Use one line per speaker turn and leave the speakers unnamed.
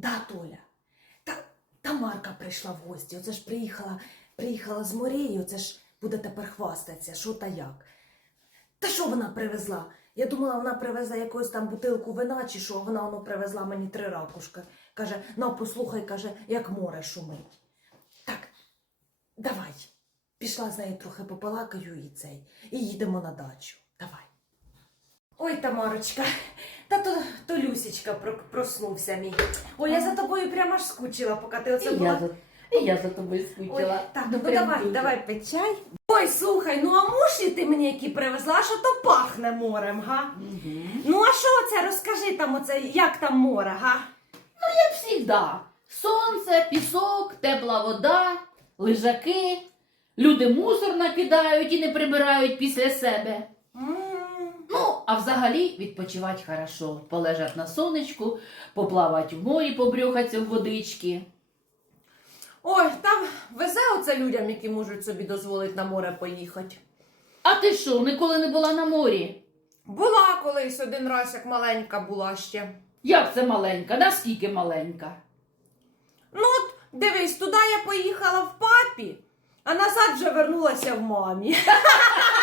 Да, Толя. Та, та Марка прийшла в гості. Оце ж приїхала, приїхала з морєю, це ж буде тепер хвастатися, що та як. Та що вона привезла? Я думала, вона привезла якусь там бутилку вина чи що, вона воно привезла мені три ракушки. Каже, на, послухай, каже, як море шумить. Так, давай. Пішла з нею трохи попалакаю і цей. І їдемо на дачу. Давай. Ой, Тамарочка, Люсічка проснувся мій. Ой, я за тобою прямо аж скучила, поки ти оце
І
була.
я, за, і я за тобою
Ой,
скучила.
так, ну,
прям
давай,
дуже.
давай пить чай. Ой, слухай, ну а муші ти мені які привезла, що то пахне морем, га?
Мгм.
Ну а що це? Розкажи там оце, як там море, га?
Як всігда. Сонце, пісок, тепла вода, лежаки. Люди мусор накидають і не прибирають після себе. Взагалі відпочивати хорошо. Полежать на сонечку, поплавати в морі, побрюхатися в водички.
Ой, там везе оце людям, які можуть собі дозволити на море поїхати.
А ти що, ніколи не була на морі?
Була колись один раз, як маленька була ще.
Як це маленька? Наскільки маленька?
Ну от, дивись, туди я поїхала в папі, а назад вже вернулася в мамі.